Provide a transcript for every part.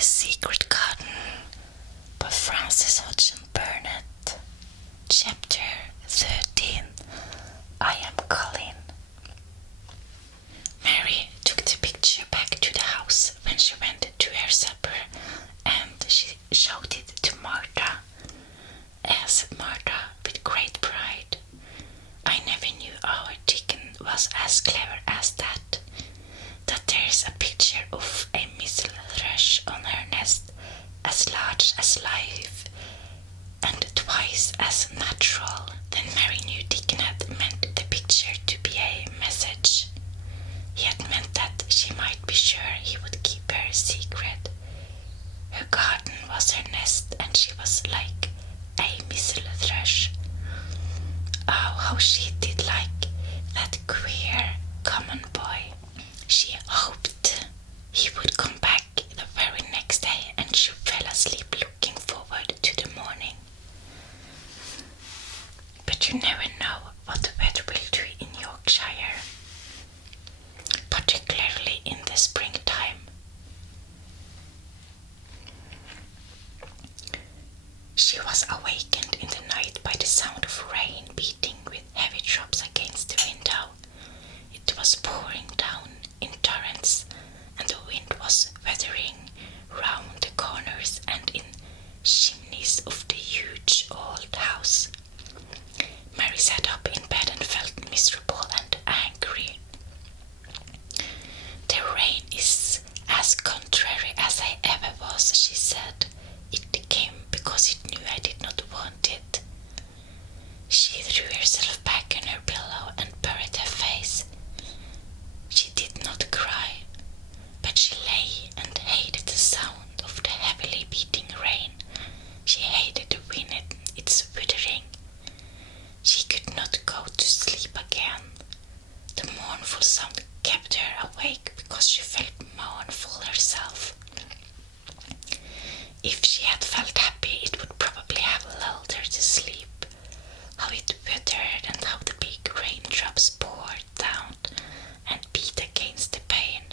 The Secret Garden by Frances Hodgson Burnett. Chapter 13. I am Colin. Mary took the picture back to the house when she went to her supper, and she showed it to Martha. Said Martha with great pride. I never knew our chicken was as clever as that. That there's a picture of a missile thrush on her nest, as large as life and twice as natural. Then Mary knew Deacon had meant the picture to be a message. He had meant that she might be sure he would keep her secret. Her garden was her nest, and she was like a missile thrush. Oh, how she did like that queer common boy. She hoped he would come back the very next day, and she fell asleep looking forward to the morning. But you never know what the weather will do in Yorkshire, particularly in the springtime. She was awakened in the night by the sound of rain beating with heavy drops against the window. It was pouring down in torrents, and the wind was weathering round the corners and in chimneys of the huge old house. Mary sat up in bed and felt miserable and angry. The rain is as contrary as I ever was, she said. It came because it knew I did not want it. She threw herself back on her pillow and buried her face. She did not cry, but she lay and hated the sound of the heavily beating rain. She hated the wind and its withering. She could not go to sleep again. The mournful sound kept her awake because she felt mournful herself. If she had felt happy, it would probably have lulled her to sleep. How it wittered and how the big raindrops poured down and beat against the pane.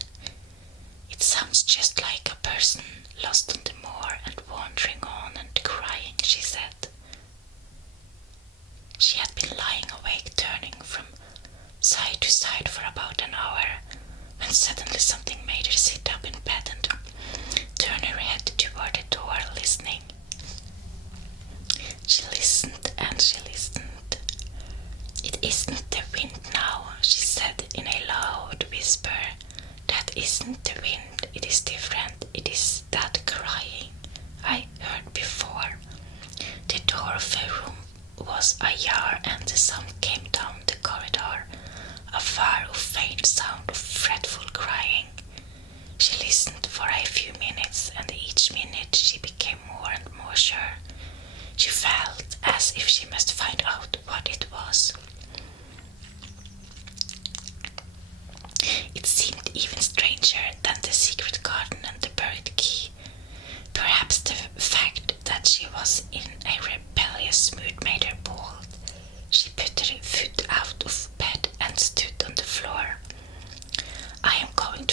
It sounds just like a person lost on the moor and wandering on and crying, she said. She had been lying awake, turning from side to side for about an hour, when suddenly something made her sit up in bed and turn her head toward the door, listening. She listened and she listened. It isn't the wind now, she said in a loud whisper. That isn't the wind, it is different. It is that crying I heard before. The door of her room was ajar, and the sound came down the corridor, a far-off faint sound of fretful crying. She listened for a few minutes, and each minute she became more and more sure. She felt as if she must find out what it was. It seemed even stranger than the secret garden and the buried key. Perhaps the fact that she was in a rebellious mood made her bold. She put her foot out of bed and stood on the floor. I am going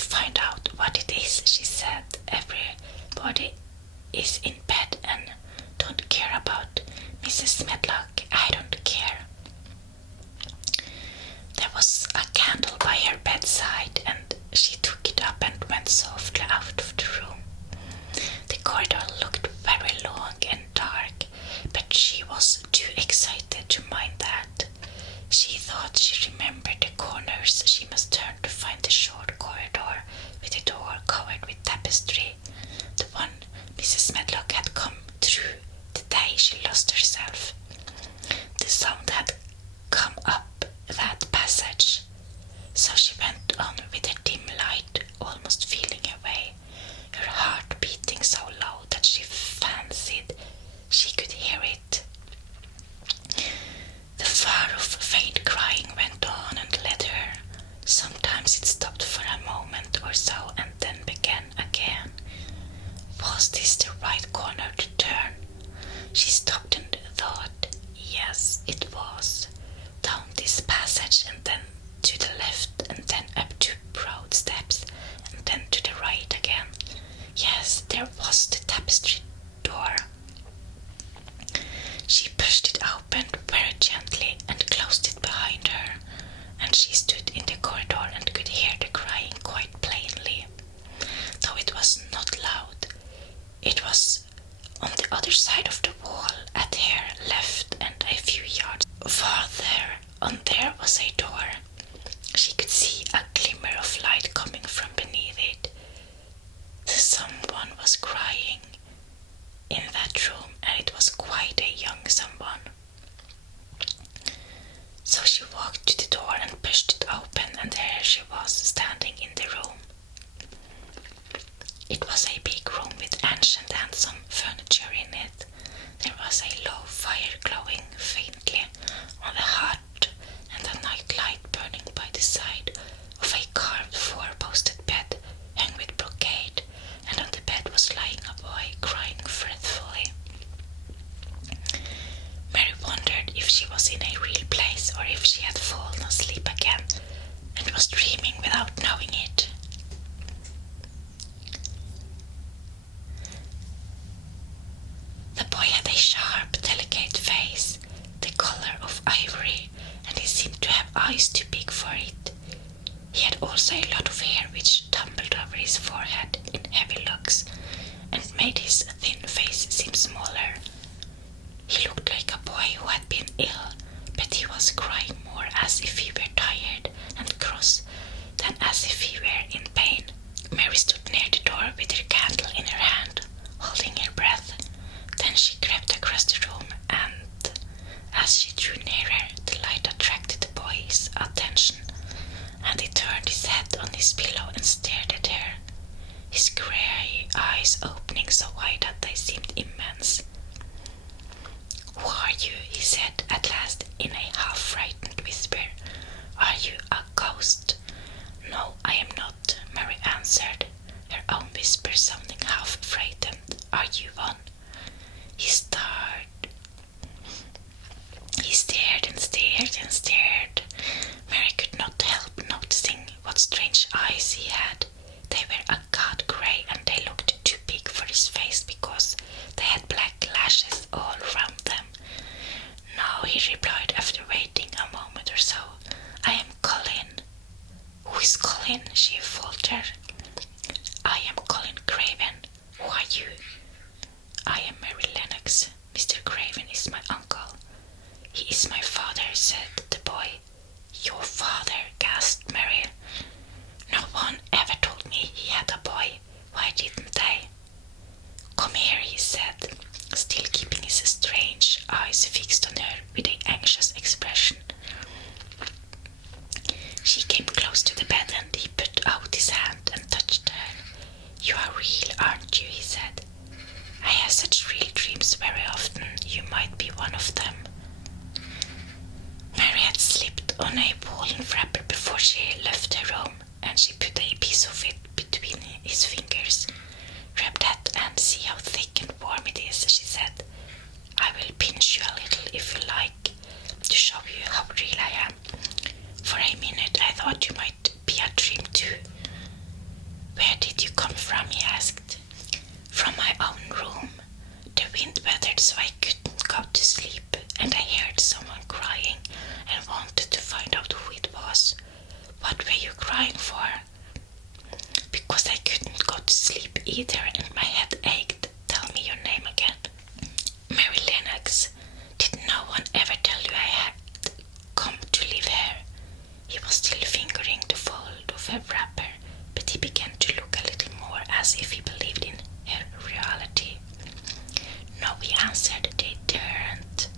side of the wall at her left, and a few yards farther on there was a door. She could see a glimmer of light coming from beneath it. Someone was crying in that room, and it was quite a young someone. So she walked to the door and pushed it open, and there she was, standing in the room. It was a big room with ancient and some furniture in it. There was a low fire glowing faintly on the hearth, and a night light burning by the side of a carved four-posted bed hung with brocade, and on the bed was lying a boy crying fretfully. Mary wondered if she was in a real place or if she had fallen asleep again and was dreaming without knowing it. The boy had a sharp, delicate face, the color of ivory, and he seemed to have eyes too big for it. He had also a lot of hair which tumbled over his forehead in heavy locks and made his thin face seem smaller. He looked like a boy who had been ill, but he was crying more as if he were tired and cross than as if he were in pain. Mary stood near the door with her candle in her hand, holding her breath. Then she crept across the room, and as she drew nearer, the light attracted the boy's attention, and he turned his head on his pillow and stared at her, his grey eyes opening so wide that they seemed immense. "Who are you?" he said at last in a half-frightened whisper. "Are you a ghost?" "No, I am not," Mary answered, her own whisper sounding half-frightened. "Are you one?" He stared and stared and stared. Mary could not help noticing what strange eyes he had. They were a god grey, and they looked too big for his face because they had black lashes all round them. "No," he replied after waiting a moment or so. "I am Colin." "Who is Colin?" she faltered. "I am Colin Craven. Who are you?" "I am Mary Lennox. Mr. Craven is my uncle." "He is my father," said the boy. "Your father?" gasped Mary. "No one ever told me he had a boy. Why didn't they?" "Come here," he said, still keeping his strange eyes fixed on her with an anxious expression. She came close to the bed, and he put out his hand and touched her. "You are real, aren't you?" he said. "I have such real dreams very often. You might be one of them." Mary had slipped on a woolen wrapper before she left her room, and she put a piece of it between his fingers. "Rub that and see how thick and warm it is," she said. "I will pinch you a little if you like, to show you how real I am. For a minute I thought you might be a dream too." "Where did you come from?" he asked. "From my own room. The wind weathered so I couldn't go to sleep, and I heard someone crying and wanted to find out who it was." "What were you crying for?" "Because I couldn't go to sleep either, and my head ached. Tell me your name again." "Mary Lennox. Did no one ever tell you I had come to live here?" He was still fingering the fold of her wrapper, but he began to look a little more as if he believed in her reality. "No," he answered, "they daren't."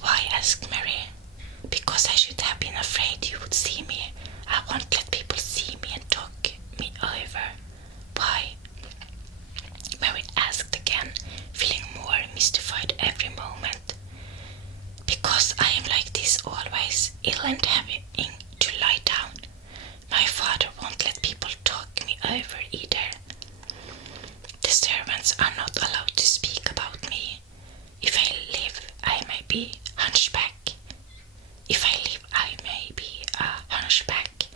"Why?" asked Mary. "Because I should have been afraid you would see me. I won't let people see me and talk me over." "Why?" Mary asked again, feeling more mystified every moment. "Because I am like this always, ill and having to lie down. My father won't let people talk me over either. The servants are not allowed to speak about me. If I live, I may be hunchback. If I live, I may be a hunchback,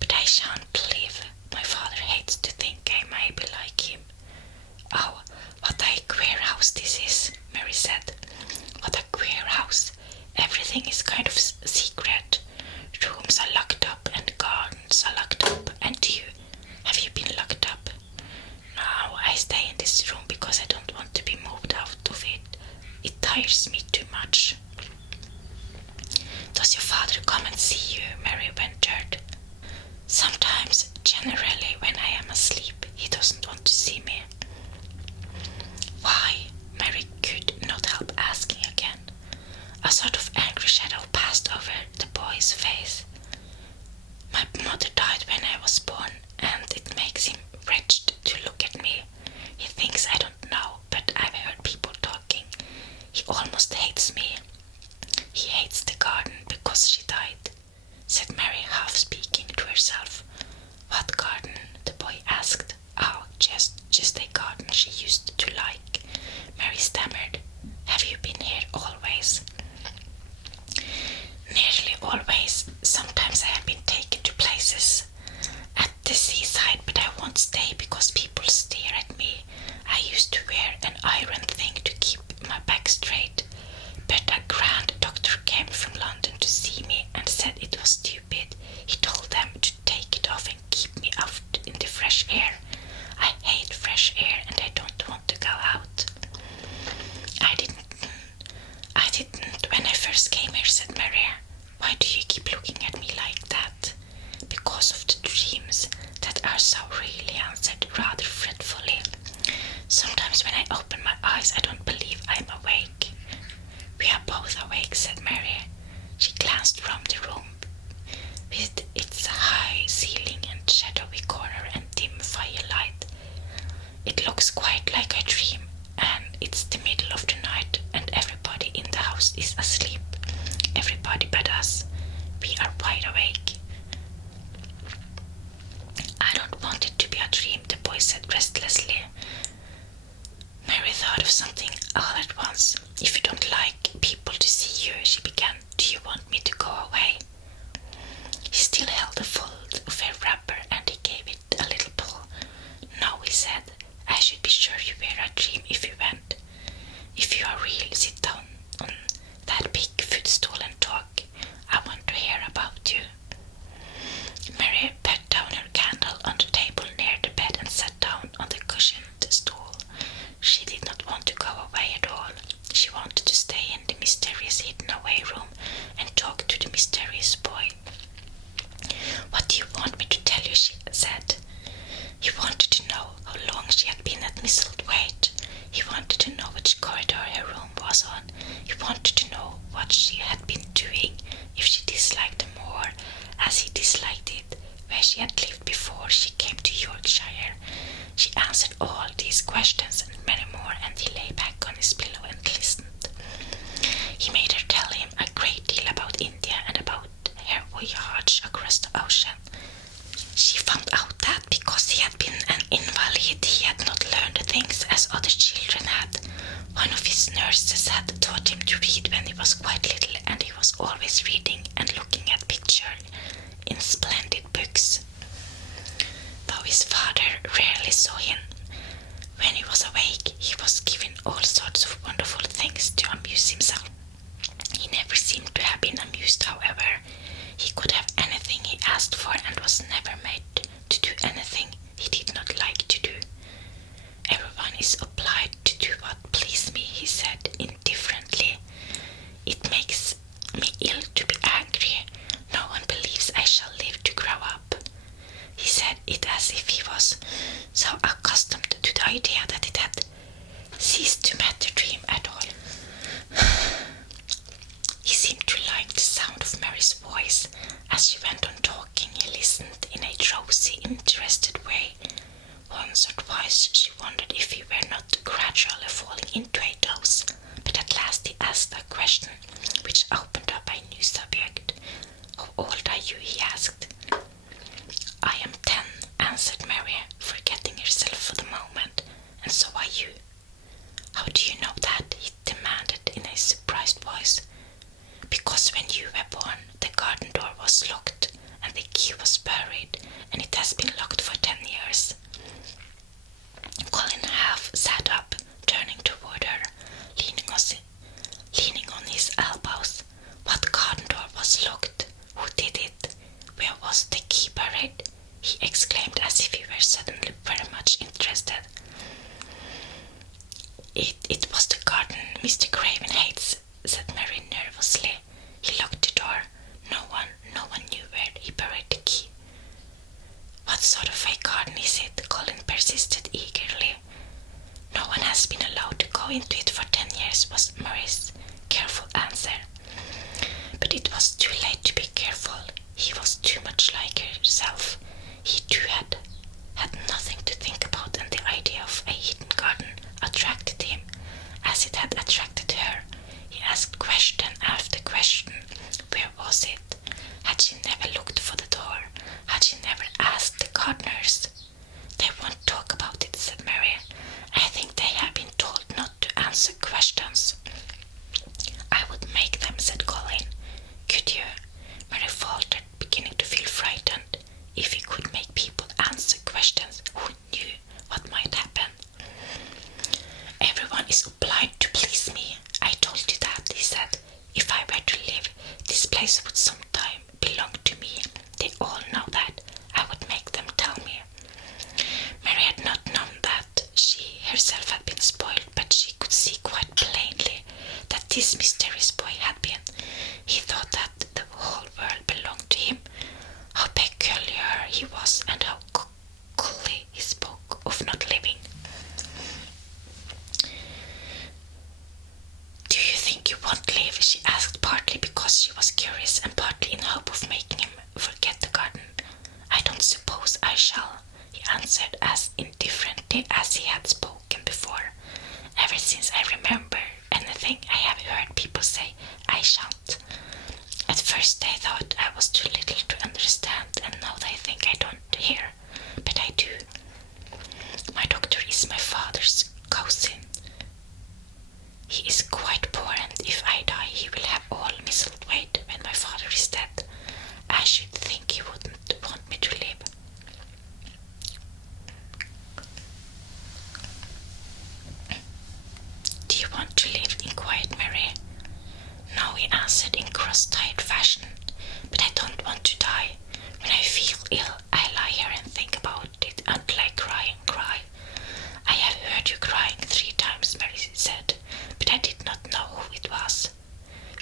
but I shan't live. My father hates to think I may be like him." "Oh, what a queer house this is," Mary said. "What a queer house. Everything is kind of secret. tires me too much. Does your father come and see you? Mary ventured. Sometimes, generally when I am asleep, he doesn't want to see me. Why? Mary could not help asking again. A sort of angry shadow passed over the boy's face. My mother died when I was born, and it makes him wretched to look at me. He thinks I don't know, but I've heard people talking. He almost hates me. He hates the garden because she died, said Mary, half speaking to herself. What garden? The boy asked. Oh, just a garden she used to like. Mary stammered. Have you been here always? Nearly always. Sometimes I have been taken to places at the seaside, but I won't stay because people stare at me. I used to wear an iron thing to keep my back straight, but a grand doctor came from London to see me and said it was stupid. He told them to take it off and keep me out in the fresh air. I hate fresh air and I don't want to go out. I didn't when I first came here, said Maria. Why do you keep looking at me like that? Because of the dreams that are so really, answered rather fretfully. Sometimes when I open my eyes, I don't believe I'm awake. We are both awake, said Mary. She glanced round the room with its high ceiling and shadowy corner and dim firelight. It looks quite like a dream, and it's the middle of the night and everybody in the house is asleep. Everybody but us. We are wide awake. I don't want it to be a dream, the boy said restlessly. Mary thought of something all at once. If you don't like people to see you, she began, do you want me to go away? He still held a fold of her wrapper and he gave it a little pull. No, he said, I should be sure you were a dream if you went. If you are real, sit down on that big footstool and talk. I want to hear about you. Mary put down her candle on the table near the bed and sat down on the cushioned stool. She did not want to go away at all. She wanted to stay in the mysterious hidden away room and talk to the mysterious boy. What do you want me to tell you? She said. He wanted to know how long she had been at Misselthwaite. He wanted to know which corridor her room was on. He wanted to know what she had been doing, if she disliked it more as he disliked it, where she had lived before she came to Yorkshire. She answered all these questions and many more, and he lay back on his pillow and listened. He made her tell him a great deal about India and about her voyage across the ocean. She found out that because he had been an invalid, he had not learned things as other children had. One of his nurses had taught him to read when he was quite little, and he was always reading and looking at pictures in splendid books. Though his father rarely saw him, when he was awake, he was given all sorts of wonderful things to amuse himself. He never seemed to have been amused, however. He could have anything he asked for and was never made to do anything he did not like to do. Everyone is obliged to do what pleases me, he said indifferently. It makes me ill to be angry. No one believes I shall live to grow up. He said it as if he was so accustomed to the idea that it had ceased to matter to him at all. He seemed to like the sound of Mary's voice. As she went on talking, he listened in a drowsy, interested way. Once or twice she wondered if he were not gradually falling into a doze, but at last he asked a question which opened up a new subject. How old are you? He asked. I am 10, answered Mary, forgetting herself for the moment. And so are you. How do you know that? He demanded in a surprised voice. Because when you were born, the garden door was locked and the key was buried, and it has been locked for 10 years. Colin half sat up, turning toward her, leaning on his elbows. What garden door was locked? Who did it? Where was the key buried? He exclaimed as if he were suddenly very much interested. It was the garden Mr. Craven hates said Mary nervously. He locked the door. No one knew where he buried the key. What sort of fake garden is it? Colin persisted eagerly. No one has been allowed to go into it for 10 years, was Mary's careful answer. But it was too late to be careful. He was too much like herself. He too had nothing to think about, and the idea of a hidden garden attracted him as it had attracted her. He asked question after question. Where was it? Had she never looked for the door? Had she never asked the gardeners? They won't talk about it, said Mary. I think they have been told not to answer questions. I would make them, said Colin. Could you? Mary faltered, beginning to feel frightened. If he could make people answer questions, who knew what might happen? Everyone is obliged to please me. I told you that, he said. If I were to live, this place would sometime belong to me. They all know that. I would make them tell me. Mary had not known that she herself had been spoiled, but she could see quite plainly that this mysterious boy had been. He thought that the whole world belonged to him. How peculiar he was, and how coolly he spoke of not living. Do you think you won't live? She asked, partly because she was curious and partly in hope of making him forget the garden. I don't suppose I shall, he answered as indifferently as he had spoken before. Ever since I remember anything, I have heard people say, I shan't. At first they thought I was too little to understand, and now they think I don't hear. But I do. My doctor is my father's cousin. He is quite poor, and if I die, he will have all Misselthwaite when my father is dead. I should think he wouldn't want me to live. Do you want to live? Inquired Mary. No, he answered in cross-tired fashion, but I don't want to die. When I feel ill, I lie here and think about it until I cry and cry. I have heard you crying 3 times, Mary said, but I did not know who it was.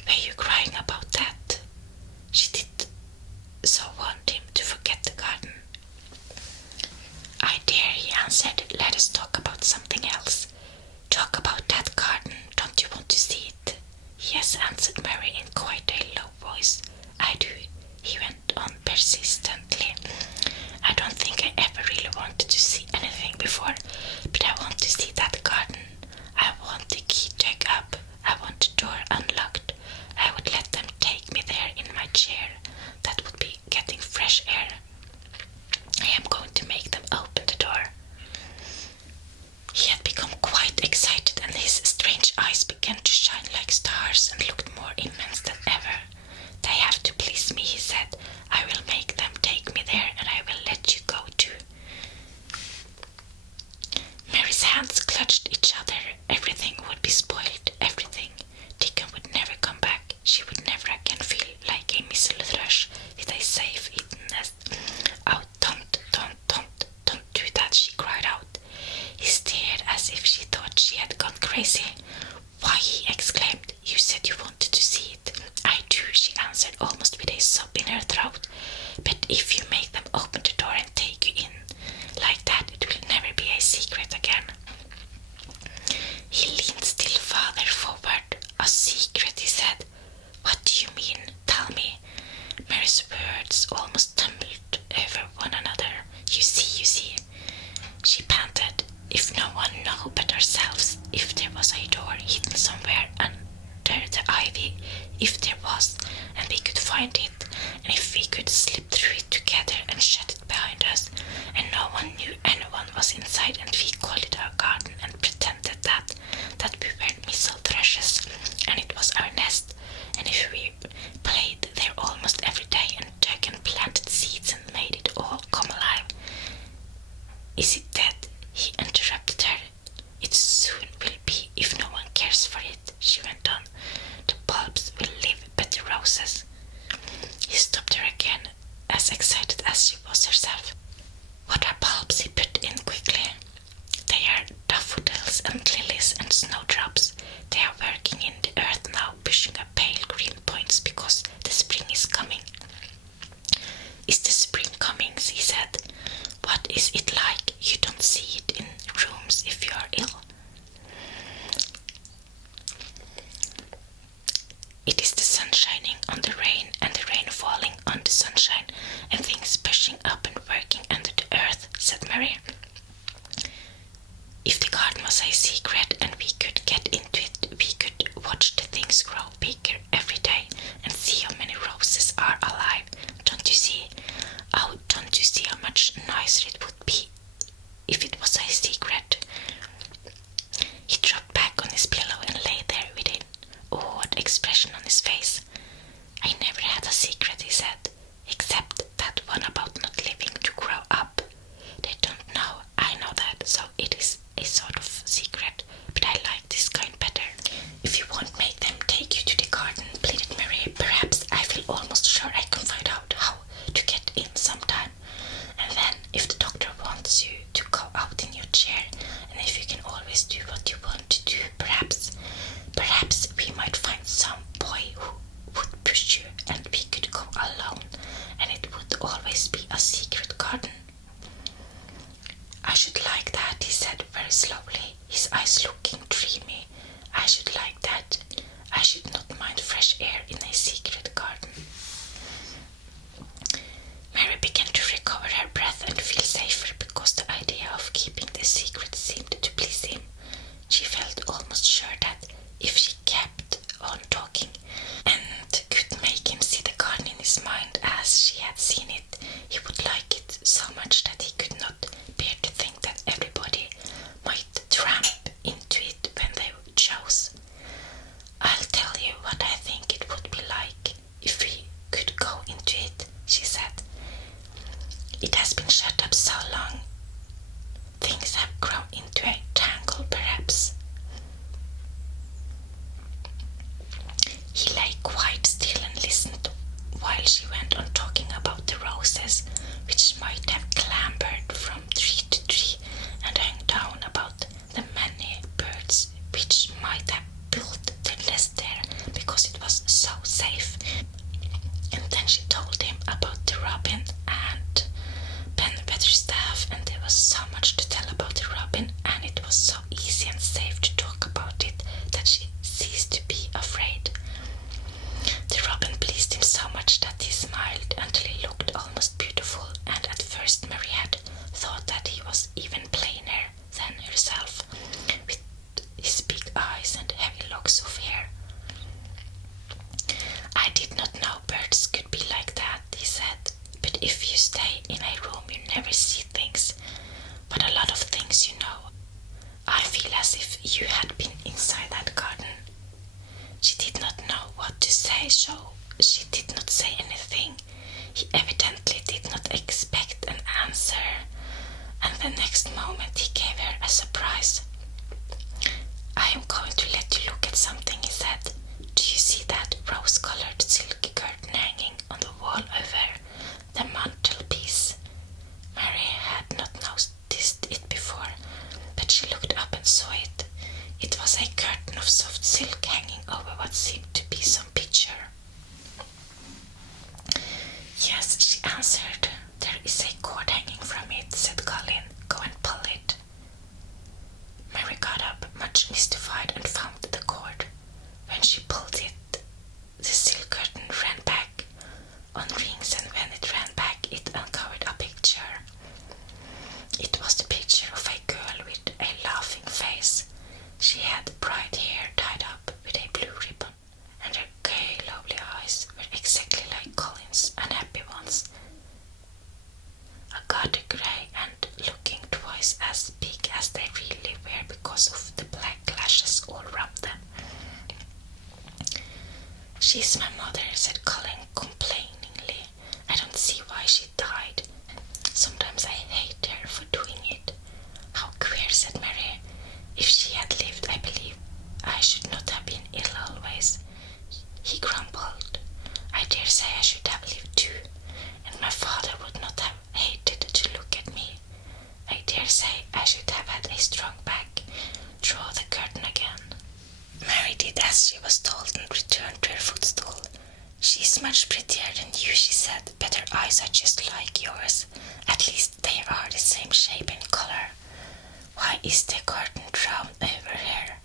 Were you crying about that? She did so want him to forget the garden. I dare, he answered. Let us talk about something else. Talk about that garden. Don't you want to see it? Yes, answered Mary in quite a low voice. I do, he went on persistently. I don't think I ever really wanted to see anything before, but I want to see that garden. I want the key dug up. I want the door unlocked. I would let them take me there in my chair. That would be getting fresh air. I am going to make them open the door. He had become quite excited, and his strange eyes began to shine like stars and looked more immense than ever. They have to please me, he said. I will make them take me there, and I will let you go too. Mary's hands clutched each other. Everything would be spoiled, everything. Dickon would never come back. She would never again feel like a missile thrush with a safe hidden nest. Oh, don't do that, she cried out. He stared as if she thought she had gone crazy. Why, he exclaimed, you said you wanted to see it. I do, she answered, almost with a sob in her throat. But if you make them open the door and take you in, like that, it will never be a secret again. He leaned still farther forward. A secret, he said. What do you mean? Tell me. Mary's words almost tumbled over one another. You see. She panted. If no one knew but ourselves, if there was a door hidden somewhere under the ivy, if there was, and we could find it, and if we could slip through it together and shut it behind us, and no one knew anyone was inside, and we called it our garden and pretended that we were missile thrushes, and it was our nest, and if we played there almost every day and dug and planted seeds and made it all come alive. Is it dead? He interrupted her. It soon will be if no one cares for it, she went on. The bulbs will live, but the roses. He stopped her again, as excited as she was herself. What are bulbs? He put in quickly. They are daffodils and lilies and snowdrops. They are working in the earth now, pushing Is it like you don't see it in rooms if you are ill? It is the sun shining on the rain and the rain falling on the sunshine and things pushing up and working under the earth, said Mary. If the garden was a secret and we could get into it, we could watch the things grow bigger every day and see how many roses are alive. Don't you see? Oh, don't you see how much nicer it would be if it was a secret? He dropped back on his pillow and lay there with an awed expression on his face. I never had a secret, he said, except that one about not living to grow up. They don't know, I know that, so it is a sort of secret, but I like this kind better. If you won't make them take you to the garden, pleaded Mary, perhaps I feel almost sure I can find out how to get in sometime. And then, if the doctor wants you to go out in your chair, and if you can always do what you want to do, perhaps we might find some boy who would push you and we could go alone, and it would always be a secret garden. I should like that, he said very slowly, his eyes looking dreamy. I should like that. I should not mind fresh air in a secret garden. Mary began to recover her breath and feel safer because the idea of keeping the secret seemed to please him. She felt almost sure that if she kept on talking and could make him see the garden in his mind as she had seen it, he would like it so much that he could not bear to think that everybody might tramp into it when they chose. I'll tell you what I think it would be like if we could go into it, she said. It has been shut up so long. Things have grown into a tangle, perhaps. He lay quite still and listened while she went on talking about the roses, which might have clambered from tree to tree and hung down about the many birds which might have built their nest there because it was so safe. And then she told him about the robin and Ben Weatherstaff, and there was so much to tell about the robin, and it was so easy and safe to talk about it that she ceased to be afraid. The robin pleased him so much that he smiled until he looked almost beautiful, and at first Mary had thought that he was even plainer than herself, with his big eyes and heavy locks of hair. I did not know birds could be like that, he said, but if you stay in a room you never see things, but a lot of things you know. I feel as if you had been inside that garden. She did not know what to say, so she did not say anything. He evidently did not expect an answer, and the next moment he gave her a surprise. I am going to let you look at something, he said. Do you see that rose-colored silk curtain hanging on the wall over the mantelpiece? Mary had not noticed it before, but she looked up and saw it. It was a curtain of soft silk hanging over what seemed to be some picture. Yes, she answered. There is a cord hanging from it, said Colin. Go and pull it. Mary got up, much mystified, and found the cord. When she pulled it, the silk curtain ran back on rings, and when it ran back, it uncovered a picture. It was the picture of a girl with a laughing face. She had bright hair tied up with a blue ribbon, and her gay, lovely eyes were exactly like Colin's unhappy ones. A gaudy grey and looking twice as big as they really were because of the black lashes all around them. She's my mother, said Colin complainingly. I don't see why she died. Sometimes I hate her for doing it. How queer, said Mary. If she had lived, I believe I should not have been ill always. He grumbled. I dare say I should have lived too, and my father would not have hated to look at me. I dare say I should have had a strong back. Draw the curtain again. Mary did as she was told and returned to her footstool. She's much prettier than you, she said, but her eyes are just like yours. At least they are the same shape and color. Why is the curtain drawn over here?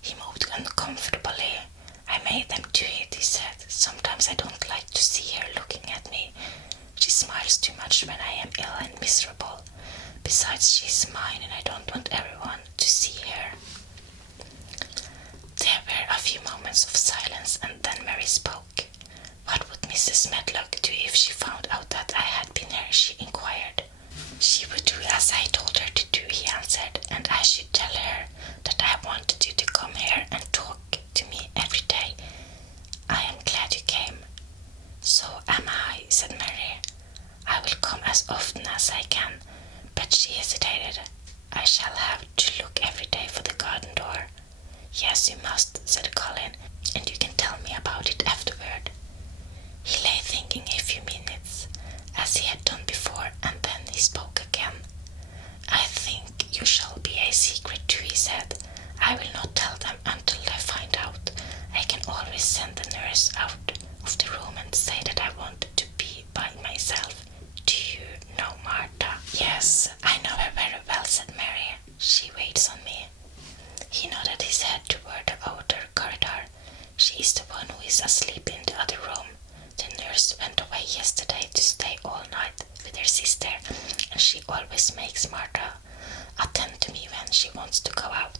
He moved uncomfortably. I made them do it, he said. Sometimes I don't like to see her looking at me. She smiles too much when I am ill and miserable. Besides, she's mine and I don't want everyone to see her. There were a few moments of silence and then Mary spoke. What would Mrs. Medlock do if she found out that I had been here? She inquired. She would do as I told her to do, he answered, and I should tell her that I wanted you to come here and talk to me every day. I am glad you came. So am I, said Mary. I will come as often as I can, but she hesitated. I shall have to look every day for the garden door. Yes, you must, said Colin, and you can tell me about it afterward. He lay thinking a few minutes, as he had done before, and then he spoke again. I think you shall be a secret too, he said. I will not tell them until I find out. I can always send the nurse out of the room and say that I want to be by myself. Do you know Martha? Yes, I know her very well, said Mary. She waits on me. He nodded his head toward the outer corridor. She is the one who is asleep in the other room. The nurse went away yesterday to stay all night with her sister, and she always makes Martha attend to me when she wants to go out.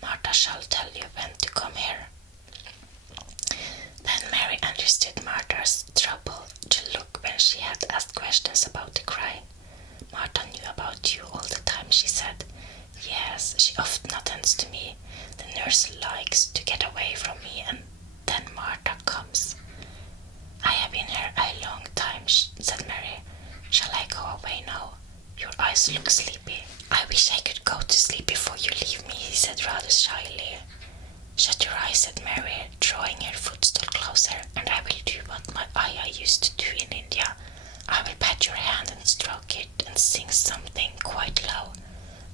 Martha shall tell you when to come here. Then Mary understood Martha's trouble to look when she had asked questions about the cry. Martha knew about you all the time, she said. Yes, she often attends to me. The nurse likes to get away from me, and then Martha comes. I have been here a long time, said Mary. Shall I go away now? Your eyes look sleepy. I wish I could go to sleep before you leave me, he said rather shyly. Shut your eyes, said Mary, drawing her footstool closer, and I will do what my ayah used to do in India. I will pat your hand and stroke it and sing something quite low.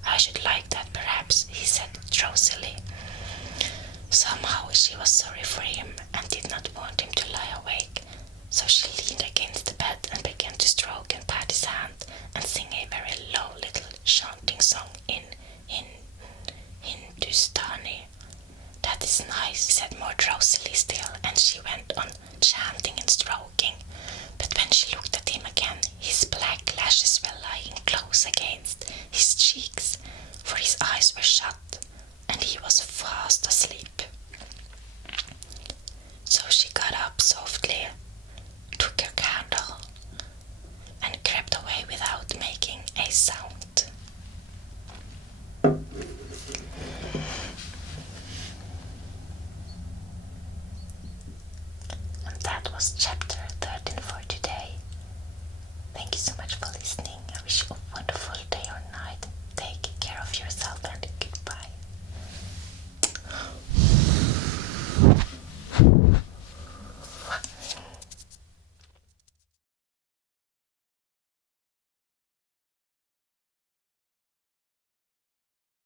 I should like that, perhaps, he said drowsily. Somehow she was sorry for him and did not want him to lie awake, so she leaned against the bed and began to stroke and pat his hand and sing a very low little chanting song in Hindustani. That is nice, he said more drowsily still, and she went on chanting and stroking. But when she looked at him again, his black lashes were lying close against his cheeks, for his eyes were shut, and he was fast asleep. So she got up softly, took her candle, and crept away without making a sound.